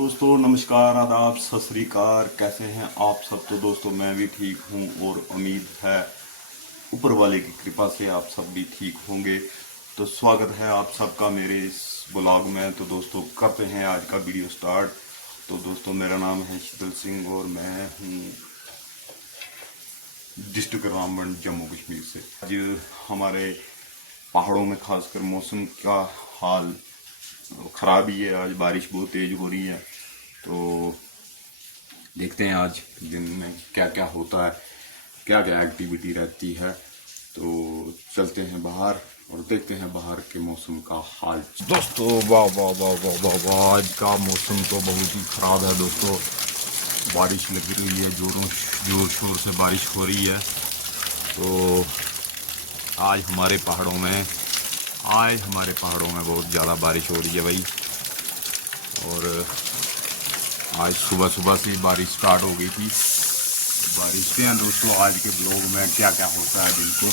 दोस्तों नमस्कार, आदाब, सत श्री अकाल। कैसे हैं आप सब? तो दोस्तों मैं भी ठीक हूं और उम्मीद है ऊपर वाले की कृपा से आप सब भी ठीक होंगे। तो स्वागत है आप सबका मेरे इस ब्लॉग में। तो दोस्तों करते हैं आज का वीडियो स्टार्ट। तो दोस्तों मेरा नाम है शीतल सिंह और मैं हूं डिस्ट्रिक्ट रामबन जम्मू कश्मीर से। आज हमारे पहाड़ों में खासकर मौसम का हाल खराब ही है। आज बारिश बहुत तेज हो रही है। तो देखते हैं आज दिन में क्या क्या होता है, क्या क्या एक्टिविटी रहती है। तो चलते हैं बाहर और देखते हैं बाहर के मौसम का हाल। दोस्तों वाह वाह वाह वाह वाह वाह, आज का मौसम तो बहुत ही खराब है दोस्तों। बारिश लगी हुई है, जोर शोर से बारिश हो रही है। तो आज हमारे पहाड़ों में बहुत ज़्यादा बारिश हो रही है भाई। और आज सुबह सुबह से बारिश स्टार्ट हो गई थी। बारिश के हैं दोस्तों आज के ब्लॉग में क्या क्या होता है दिन को,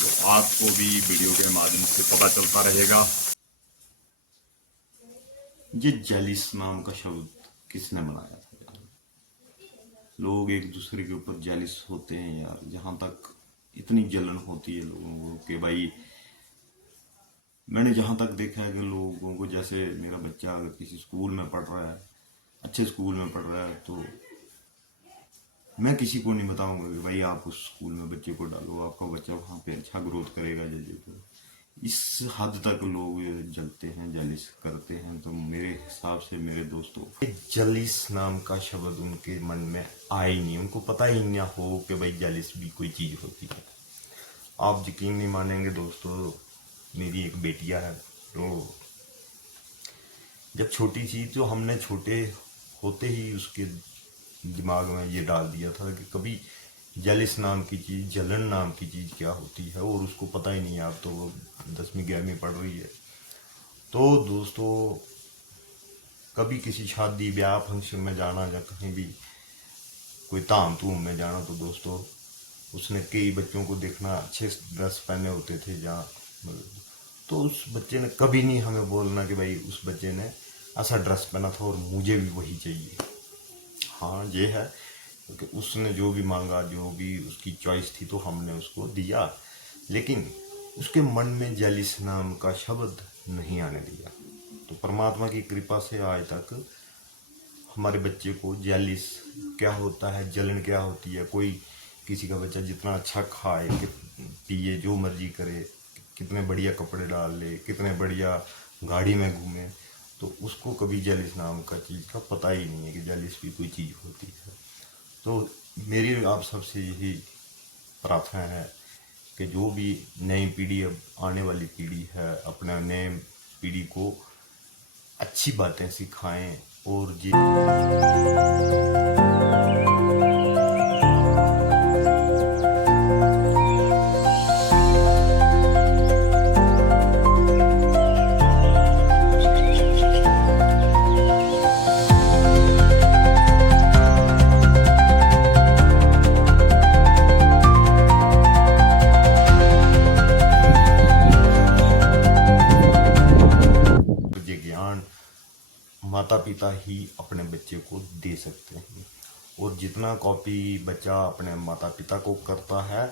तो आपको भी वीडियो के माध्यम से पता चलता रहेगा। ये जेलिस नाम का शब्द किसने बनाया था यार? लोग एक दूसरे के ऊपर जेलिस होते हैं यार। जहाँ तक इतनी जलन होती है लोगों को कि भाई, मैंने जहाँ तक देखा है कि लोगों को, जैसे मेरा बच्चा अगर किसी स्कूल में पढ़ रहा है, अच्छे स्कूल में पढ़ रहा है, तो मैं किसी को नहीं बताऊंगा कि भाई आप उस स्कूल में बच्चे को डालो, आपका बच्चा वहाँ पे अच्छा ग्रोथ करेगा। जैसे इस हद तक लोग जलते हैं, जेलिस करते हैं। तो मेरे हिसाब से मेरे दोस्तों, जेलिस नाम का शब्द उनके मन में आए ही नहीं, उनको पता ही नहीं हो कि भाई जेलिस भी कोई चीज़ होती है। आप यकीन नहीं मानेंगे दोस्तों, मेरी एक बेटिया है, तो जब छोटी थी तो हमने छोटे होते ही उसके दिमाग में ये डाल दिया था कि कभी जेलिस नाम की चीज़, जलन नाम की चीज़ क्या होती है, और उसको पता ही नहीं है। अब तो वो 10वीं 11वीं पढ़ रही है। तो दोस्तों कभी किसी शादी ब्याह फंक्शन में जाना या कहीं भी कोई धाम धूम में जाना, तो दोस्तों उसने कई बच्चों को देखना अच्छे ड्रेस पहने होते थे जहाँ, तो उस बच्चे ने कभी नहीं हमें बोलना कि भाई उस बच्चे ने ऐसा ड्रेस पहना था और मुझे भी वही चाहिए। हाँ ये है, क्योंकि उसने जो भी मांगा, जो भी उसकी चॉइस थी, तो हमने उसको दिया, लेकिन उसके मन में जेलिस नाम का शब्द नहीं आने दिया। तो परमात्मा की कृपा से आज तक हमारे बच्चे को जेलिस क्या होता है, जलन क्या होती है, कोई किसी का बच्चा जितना अच्छा खाए, पिए, जो मर्जी करे, कितने बढ़िया कपड़े डाल ले, कितने बढ़िया गाड़ी में घूमे, तो उसको कभी जेलिस नाम का चीज़ का पता ही नहीं है कि जेलिस भी कोई चीज़ होती है। तो मेरी आप सबसे यही प्रार्थना है कि जो भी नई पीढ़ी, अब आने वाली पीढ़ी है, अपना नए पीढ़ी को अच्छी बातें सिखाएं। और जी ये ज्ञान माता पिता ही अपने बच्चे को दे सकते हैं, और जितना कॉपी बच्चा अपने माता पिता को करता है,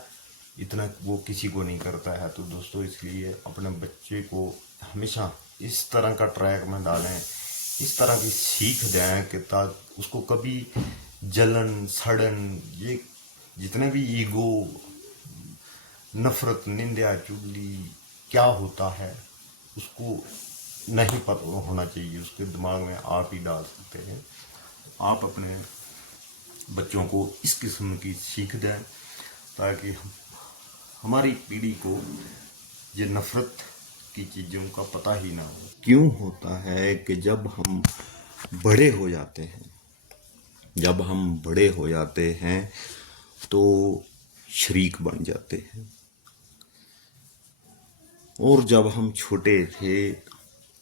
इतना वो किसी को नहीं करता है। तो दोस्तों इसलिए अपने बच्चे को हमेशा इस तरह का ट्रैक में डालें, इस तरह की सीख दें कि ताकि उसको कभी जलन, सड़न, ये जितने भी ईगो, नफरत, निंदा, चुगली क्या होता है, उसको नहीं पता होना चाहिए। उसके दिमाग में आप ही डाल सकते हैं। आप अपने बच्चों को इस किस्म की सीख दें, ताकि हमारी पीढ़ी को ये नफरत की चीज़ों का पता ही ना हो। क्यों होता है कि जब हम बड़े हो जाते हैं, तो शरीक बन जाते हैं, और जब हम छोटे थे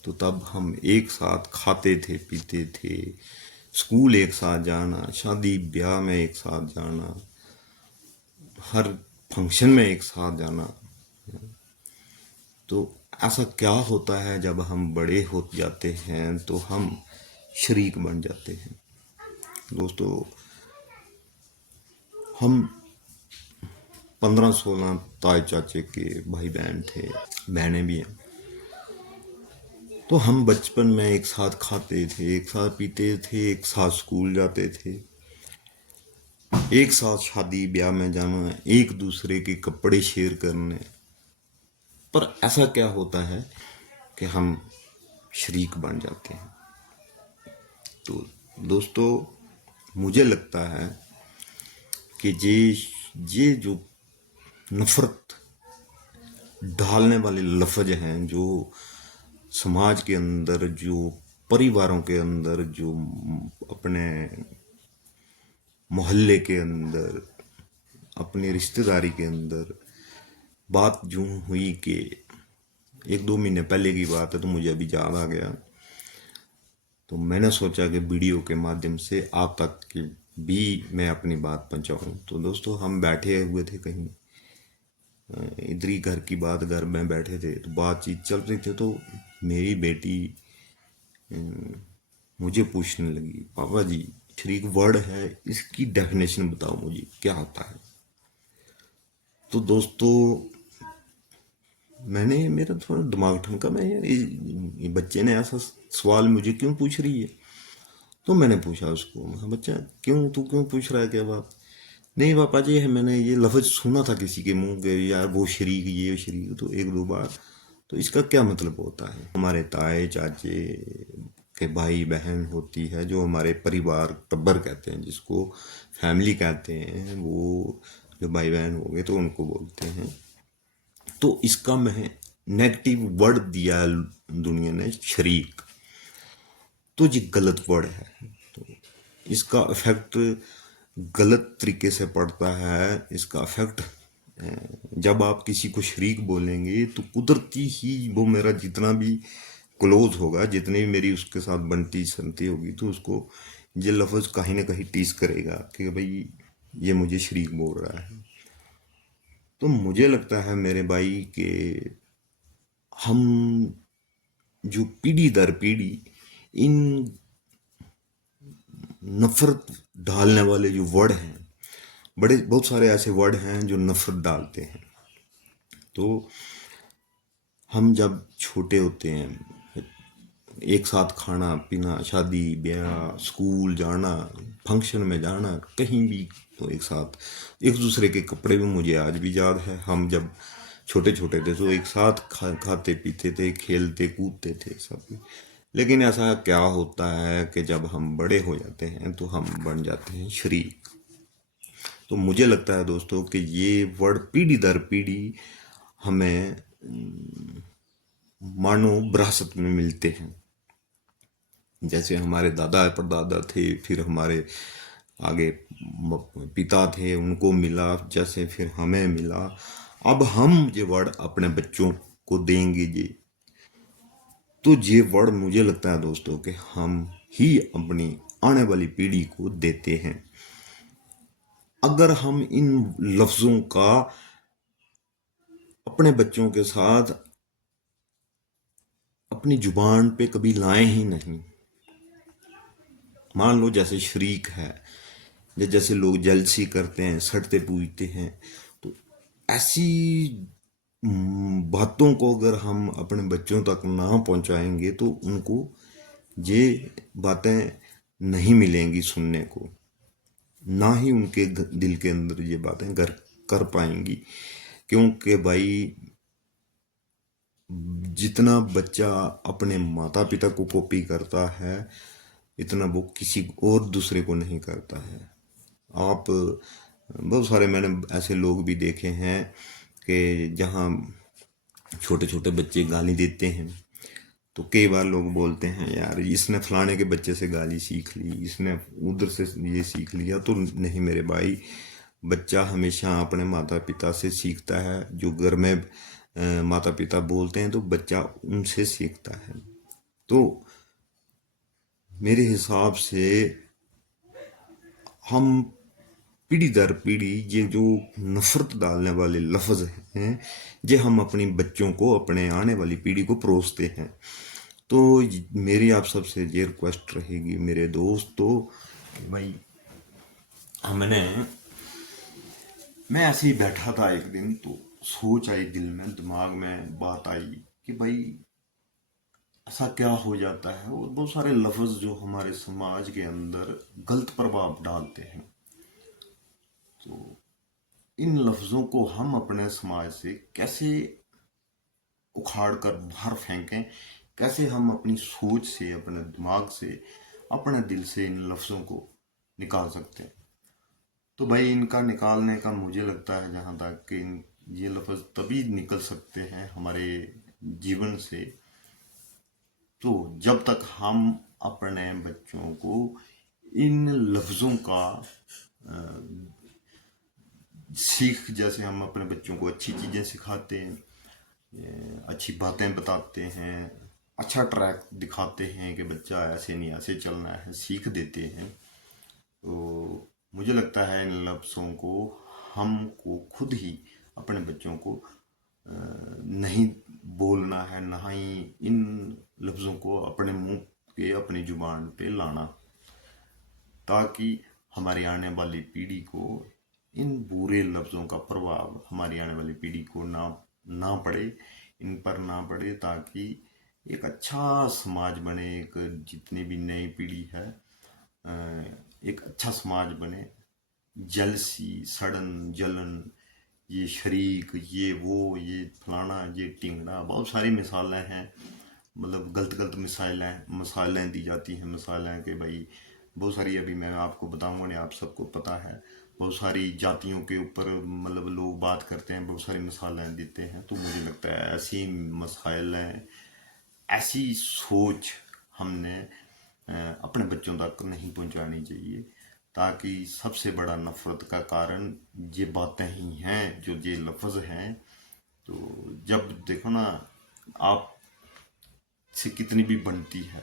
तो तब हम एक साथ खाते थे, पीते थे, स्कूल एक साथ जाना, शादी ब्याह में एक साथ जाना, हर फंक्शन में एक साथ जाना। तो ऐसा क्या होता है, जब हम बड़े हो जाते हैं तो हम शरीक बन जाते हैं। दोस्तों, हम 15-16 ताए चाचे के भाई बहन थे, बहनें भी हैं। तो हम बचपन में एक साथ खाते थे, एक साथ पीते थे, एक साथ स्कूल जाते थे, एक साथ शादी ब्याह में जाना, एक दूसरे के कपड़े शेयर करने। पर ऐसा क्या होता है कि हम शरीक बन जाते हैं। तो दोस्तों, मुझे लगता है कि ये जो नफरत ढालने वाले लफ्ज हैं, जो समाज के अंदर, जो परिवारों के अंदर, जो अपने मोहल्ले के अंदर, अपनी रिश्तेदारी के अंदर बात यूं हुई कि 1-2 महीने पहले की बात है, तो मुझे अभी याद आ गया। तो मैंने सोचा कि वीडियो के माध्यम से आप तक की भी मैं अपनी बात पहुंचाऊं। तो दोस्तों, हम बैठे हुए थे कहीं, इधर ही घर की बात, घर में बैठे थे, तो बातचीत चल रही थी। तो मेरी बेटी मुझे पूछने लगी, पापा जी, शरीक वर्ड है, इसकी डेफिनेशन बताओ मुझे, क्या होता है। तो दोस्तों, मेरा थोड़ा दिमाग ठनका। मैं, यार, ये बच्चे ने ऐसा सवाल मुझे क्यों पूछ रही है। तो मैंने पूछा उसको, मैं कहा, बच्चा, तू क्यों पूछ रहा है, क्या बात। नहीं पापा जी, मैंने ये लफ्ज सुना था किसी के मुंह के, यार वो शरीक, ये शरीक, तो 1-2 बार। तो इसका क्या मतलब होता है। हमारे ताए चाचे के भाई बहन होती है, जो हमारे परिवार, टब्बर कहते हैं जिसको, फैमिली कहते हैं, वो जो भाई बहन हो गए तो उनको बोलते हैं। तो इसका मैं नेगेटिव वर्ड दिया दुनिया ने, शरीक, तो ये गलत वर्ड है। तो इसका इफेक्ट गलत तरीके से पड़ता है। इसका इफेक्ट, जब आप किसी को शरीक बोलेंगे तो कुदरती ही वो मेरा जितना भी क्लोज होगा, जितनी भी मेरी उसके साथ बनती संती होगी, तो उसको ये लफ्ज कहीं ना कहीं टीस करेगा कि भाई ये मुझे शरीक बोल रहा है। तो मुझे लगता है मेरे भाई कि हम जो पीढ़ी दर पीढ़ी इन नफरत डालने वाले जो वर्ड हैं, बहुत सारे ऐसे वर्ड हैं जो नफरत डालते हैं। तो हम जब छोटे होते हैं, एक साथ खाना पीना, शादी ब्याह, स्कूल जाना, फंक्शन में जाना, कहीं भी, तो एक साथ, एक दूसरे के कपड़े भी मुझे आज भी याद है। हम जब छोटे छोटे थे तो एक साथ खाते पीते थे, खेलते कूदते थे सब। लेकिन ऐसा क्या होता है कि जब हम बड़े हो जाते हैं तो हम बन जाते हैं शरीक। तो मुझे लगता है दोस्तों कि ये वर्ड पीढ़ी दर पीढ़ी हमें मानो विरासत में मिलते हैं। जैसे हमारे दादा परदादा थे, फिर हमारे आगे पिता थे, उनको मिला, जैसे फिर हमें मिला, अब हम ये वर्ड अपने बच्चों को देंगे जी। तो ये वर्ड मुझे लगता है दोस्तों कि हम ही अपनी आने वाली पीढ़ी को देते हैं। अगर हम इन लफ्जों का अपने बच्चों के साथ अपनी जुबान पे कभी लाएं ही नहीं। मान लो जैसे शरीक है, जैसे लोग जलसी करते हैं, सड़ते पूजते हैं, तो ऐसी बातों को अगर हम अपने बच्चों तक ना पहुंचाएंगे तो उनको ये बातें नहीं मिलेंगी सुनने को, ना ही उनके दिल के अंदर ये बातें घर कर पाएंगी। क्योंकि भाई, जितना बच्चा अपने माता पिता को कॉपी करता है, इतना वो किसी और दूसरे को नहीं करता है। आप, बहुत सारे मैंने ऐसे लोग भी देखे हैं कि जहाँ छोटे छोटे बच्चे गाली देते हैं, तो कई बार लोग बोलते हैं, यार इसने फलाने के बच्चे से गाली सीख ली, इसने उधर से ये सीख लिया। तो नहीं मेरे भाई, बच्चा हमेशा अपने माता पिता से सीखता है। जो घर में माता पिता बोलते हैं तो बच्चा उनसे सीखता है। तो मेरे हिसाब से हम पीढ़ी दर पीढ़ी ये जो नफरत डालने वाले लफ्ज हैं, ये हम अपनी बच्चों को, अपने आने वाली पीढ़ी को परोसते हैं। तो मेरी आप सबसे ये रिक्वेस्ट रहेगी मेरे दोस्तों कि भाई हमने मैं ऐसे ही बैठा था एक दिन, तो सोच आई दिल में, दिमाग में बात आई कि भाई ऐसा क्या हो जाता है, और बहुत सारे लफ्ज जो हमारे समाज के अंदर गलत प्रभाव डालते हैं, तो इन लफ्जों को हम अपने समाज से कैसे उखाड़ कर बाहर फेंकें, कैसे हम अपनी सोच से, अपने दिमाग से, अपने दिल से इन लफ्जों को निकाल सकते हैं। तो भाई इनका निकालने का मुझे लगता है जहाँ तक कि ये लफ्ज तभी निकल सकते हैं हमारे जीवन से, तो जब तक हम अपने बच्चों को इन लफ्जों का सीख, जैसे हम अपने बच्चों को अच्छी चीज़ें सिखाते हैं, अच्छी बातें बताते हैं, अच्छा ट्रैक दिखाते हैं कि बच्चा ऐसे नहीं ऐसे चलना है, सीख देते हैं, तो मुझे लगता है इन लफ्ज़ों को हमको खुद ही अपने बच्चों को नहीं बोलना है, ना ही इन लफ्ज़ों को अपने मुंह के, अपनी जुबान पे लाना, ताकि हमारी आने वाली पीढ़ी को इन बुरे लफ्ज़ों का प्रभाव हमारी आने वाली पीढ़ी को ना पड़े, इन पर ना पड़े, ताकि एक अच्छा समाज बने, एक जितनी भी नई पीढ़ी है एक अच्छा समाज बने। जलसी, सड़न, जलन, ये शरीक, ये वो, ये फलाना, ये टिंगड़ा, बहुत सारी मिसालें हैं, मतलब गलत गलत मिसालें दी जाती हैं, मिसालें कि भाई बहुत सारी, अभी मैं आपको बताऊंगा नहीं, आप सबको पता है, बहुत सारी जातियों के ऊपर मतलब लोग बात करते हैं, बहुत सारी मिसालें देते हैं। तो मुझे लगता है ऐसी मसाइलें, ऐसी सोच हमने अपने बच्चों तक नहीं पहुंचानी चाहिए, ताकि सबसे बड़ा नफरत का कारण ये बातें ही हैं, जो ये लफ्ज़ हैं। तो जब देखो ना, आप से कितनी भी बनती है,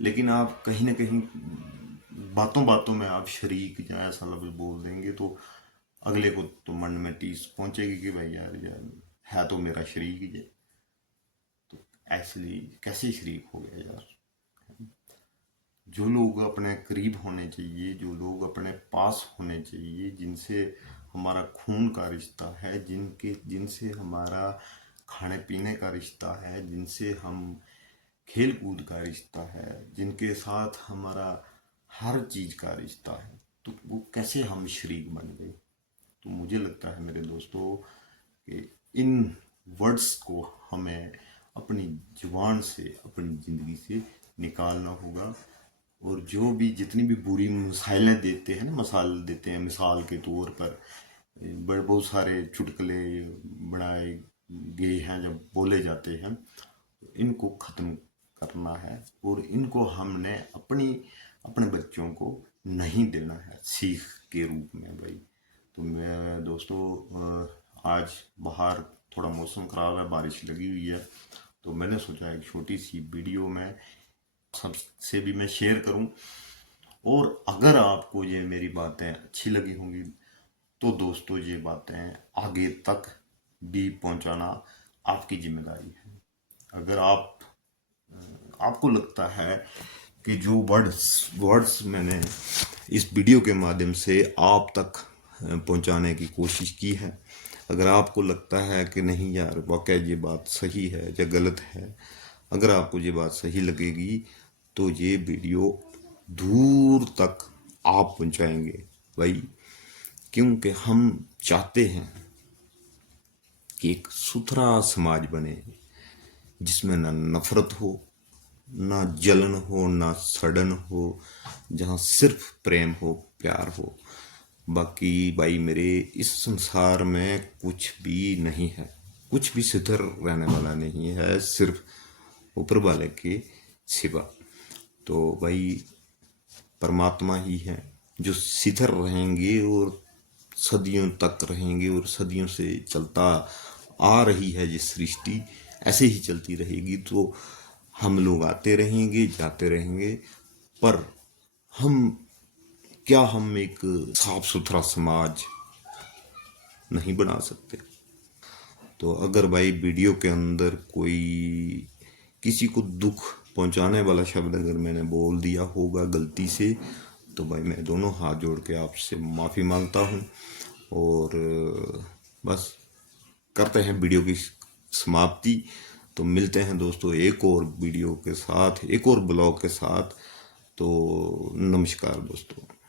लेकिन आप कहीं ना कहीं बातों बातों में आप शरीक या ऐसा लफ्ज़ बोल देंगे, तो अगले को तो मन में टीस पहुंचेगी कि भाई यार है तो मेरा शरीक ही है, तो ऐसे कैसे शरीक हो गया यार। जो लोग अपने करीब होने चाहिए, जो लोग अपने पास होने चाहिए, जिनसे हमारा खून का रिश्ता है, जिनसे हमारा खाने पीने का रिश्ता है, जिनसे हम खेल कूद का रिश्ता है, जिनके साथ हमारा हर चीज़ का रिश्ता है, तो वो कैसे हम शरीक बन गए। तो मुझे लगता है मेरे दोस्तों कि इन वर्ड्स को हमें अपनी जुबान से, अपनी ज़िंदगी से निकालना होगा, और जो भी जितनी भी बुरी मिसाइलें देते हैं ना, मसाल देते हैं मिसाल के तौर पर, बड़े बहुत सारे चुटकुले बनाए गए हैं जब बोले जाते हैं, तो इनको ख़त्म करना है, और इनको हमने अपने बच्चों को नहीं देना है सीख के रूप में भाई। तो मैं दोस्तों आज बाहर थोड़ा मौसम ख़राब है, बारिश लगी हुई है, तो मैंने सोचा एक छोटी सी वीडियो में सबसे भी मैं शेयर करूं, और अगर आपको ये मेरी बातें अच्छी लगी होंगी, तो दोस्तों ये बातें आगे तक भी पहुंचाना आपकी जिम्मेदारी है। अगर आपको लगता है कि जो वर्ड्स मैंने इस वीडियो के माध्यम से आप तक पहुंचाने की कोशिश की है, अगर आपको लगता है कि नहीं यार वाकई ये बात सही है या गलत है, अगर आपको ये बात सही लगेगी, तो ये वीडियो दूर तक आप पहुंचाएंगे भाई, क्योंकि हम चाहते हैं कि एक सुथरा समाज बने, जिसमें ना नफरत हो, ना जलन हो, ना सड़न हो, जहाँ सिर्फ प्रेम हो, प्यार हो। बाकी भाई मेरे इस संसार में कुछ भी नहीं है, कुछ भी स्थिर रहने वाला नहीं है, सिर्फ ऊपर वाले के सिवा। तो भाई परमात्मा ही है जो स्थिर रहेंगे और सदियों तक रहेंगे, और सदियों से चलता आ रही है ये सृष्टि, ऐसे ही चलती रहेगी। तो हम लोग आते रहेंगे, जाते रहेंगे, पर हम एक साफ सुथरा समाज नहीं बना सकते। तो अगर भाई वीडियो के अंदर कोई किसी को दुख पहुंचाने वाला शब्द अगर मैंने बोल दिया होगा गलती से, तो भाई मैं दोनों हाथ जोड़ के आपसे माफ़ी मांगता हूँ। और बस करते हैं वीडियो की समाप्ति। तो मिलते हैं दोस्तों एक और वीडियो के साथ, एक और ब्लॉग के साथ। तो नमस्कार दोस्तों।